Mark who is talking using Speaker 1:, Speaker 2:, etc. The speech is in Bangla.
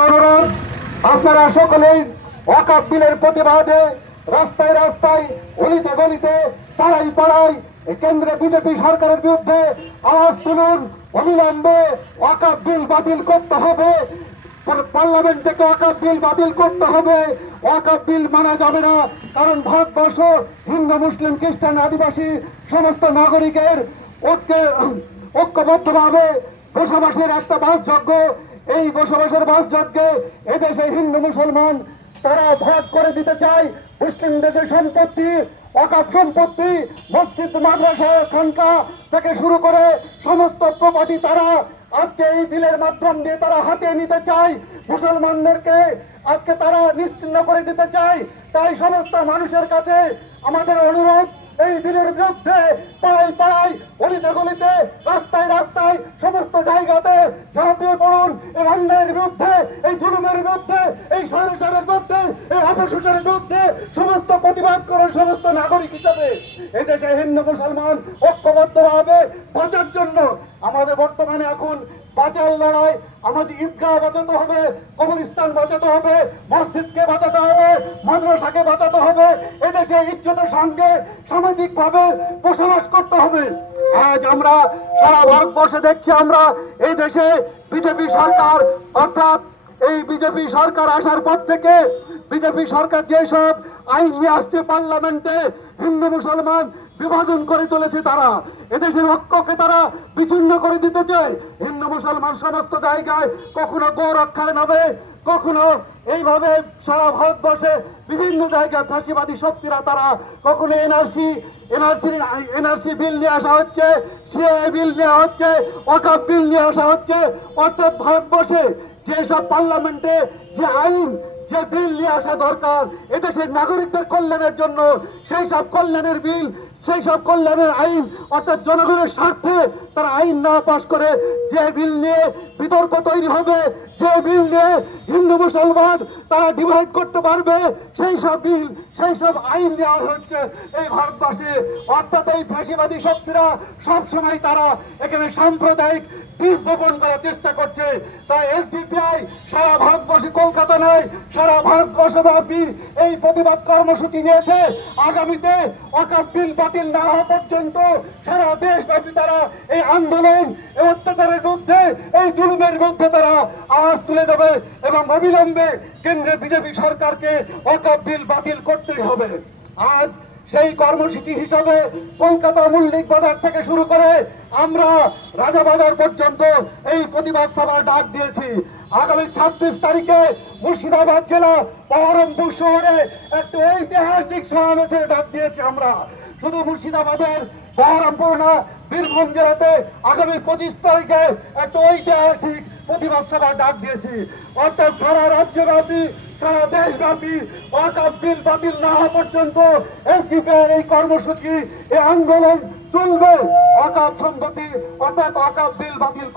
Speaker 1: অনুরোধ, আপনারা সকলেই ওয়াকাব বিলের প্রতিবাদে রাস্তায় রাস্তায়, অলিতে গলিতে পাড়াই এই কেন্দ্রে বিজেপি সরকারের বিরুদ্ধে আওয়াজ তুলুন, অবিলম্বে ওয়াকাব বিল বাতিল করতে হবে। পার- পার্লামেন্ট থেকে ওয়াকাব বিল বাতিল করতে হবে। ওয়াকাব বিল মানা যাবে না, কারণ ভারতবর্ষ, হিন্দু, মুসলিম, খ্রিস্টান, আদিবাসী সমস্ত নাগরিকের ঐক্যে ঐক্যবদ্ধভাবে বসবাসের একটা বাসযোগ্য এই বসবাসের বাসযোগ্যে এদেশে হিন্দু মুসলমান তারা ভাগ করে দিতে চায়। মুসলিম দেশের সম্পত্তি, অকাপ সম্পত্তি, মসজিদ, মাদ্রাসা, খানকা থেকে শুরু করে সমস্ত প্রপার্টি তারা আজকে এই বিলের মাধ্যম দিয়ে তারা হাতে নিতে চায়। মুসলমানদেরকে আজকে তারা নিশ্চিন্ন করে দিতে চায়। তাই সমস্ত মানুষের কাছে আমাদের অনুরোধ এই বিলের বিরুদ্ধে পাড়ায় পাড়ায় গলিতে গলিতে, রাস্তায় রাস্তায়, সমস্ত জায়গাতে ঝাঁপিয়ে পড়ুন এই অন্যায়ের বিরুদ্ধে, এই জুলুমের বিরুদ্ধে, এই স্বৈরাচারের বিরুদ্ধে, এই অপশোষের বিরুদ্ধে সমস্ত প্রতিবাদ করুন সমস্ত নাগরিক হিসাবে। এই দেশে হিন্দু মুসলমান ঐক্যবদ্ধভাবে বাঁচার জন্য আমাদের বর্তমানে এখন বাঁচার লড়াই। আমাদের ঈদগাহ বাঁচাতে হবে, কবরস্থান বাঁচাতে হবে, মসজিদকে বাঁচাতে হবে, মাদ্রাসাকে বাঁচাতে হবে, এদেশে ইজ্জতের সঙ্গে সামাজিক ভাবে বসবাস করতে হবে। আজ আমরা সারা ভারতবর্ষে দেখছি আমরা, এই দেশে বিজেপি সরকার, অর্থাৎ এই বিজেপি সরকার আসার পর থেকে বিজেপি সরকার যেসব আইন নিয়ে আসছে পার্লামেন্টে, হিন্দু মুসলমান বিভাজন করে চলেছে তারা, এদেশের ঐক্যকে তারা বিচ্ছিন্ন করে দিতে চায়। হিন্দু মুসলমান সমস্ত জায়গায় কখনো গো রক্ষায় নামে, কখনো এইভাবে সারা ভারতবর্ষে বিভিন্ন জায়গায় ফাঁসিবাদী শক্তিরা তারা কখনো এনআরসি এনআরসি এনআরসি বিল নিয়ে আসা হচ্ছে সিএ বিল নেওয়া হচ্ছে, ওয়াকাফ বিল নিয়ে আসা হচ্ছে। অর্থাৎ ভারতবর্ষে যেসব পার্লামেন্টে যে আইন যে বিল নিয়ে আসা দরকার এদেশের নাগরিকদের কল্যাণের জন্য। সেই সব কল্যাণের বিল, সেই সব কল্যাণের আইন, অর্থাৎ জনগণের স্বার্থে তারা আইন না পাশ করে যে বিল নিয়ে বিতর্ক তৈরি হবে, যে বিল নিয়ে হিন্দু মুসলমান তারা ডিভাইড করতে পারবে, সেই সব বিল, সেই সব আইন দেওয়া হচ্ছে এই ভারতবাসী। অর্থাৎ এই ফাঁসিবাদী শক্তিরা সব সময় তারা এখানে সাম্প্রদায়িক বীজ বপন করার চেষ্টা করছে। তাই এসডিপিআই কলকাতা নয় সারা ভারতবর্ষব্যাপী এই প্রতিবাদ কর্মসূচি নিয়েছে। আগামীতে অকাপ বিল বাতিল না হওয়া পর্যন্ত সারা দেশব্যাপী তারা এই আন্দোলন অত্যাচারের বিরুদ্ধে, এই জুলুমের বিরুদ্ধে তারা আওয়াজ তুলে যাবে এবং অবিলম্বে কেন্দ্রের বিজেপি সরকারকে অকাপ বিল বাতিল করতেই হবে। আজ সেই কর্মসূচি হিসাবে কলকাতা মল্লিক বাজার থেকে শুরু করে আমরা রাজাবাজার পর্যন্ত এই প্রতিবাদ সভার ডাক দিয়েছি। আগামী ছাব্বিশ তারিখে মুর্শিদাবাদ জেলা বহরমপুর শহরে একটা ঐতিহাসিক সমাবেশের ডাক দিয়েছি আমরা। শুধু মুর্শিদাবাদের বহরমপুর না, বীরভূম জেলাতে আগামী পঁচিশ তারিখে একটা ঐতিহাসিক প্রতিবাদ সভার ডাক দিয়েছি। অর্থাৎ সারা রাজ্যব্যাপী, সারা দেশব্যাপী বিল বাতিল না হওয়া পর্যন্ত এসডিপিআর এই কর্মসূচি, এই আন্দোলন চলবে। ওয়াকাপ সম্পত্তি, অর্থাৎ বিল বাতিল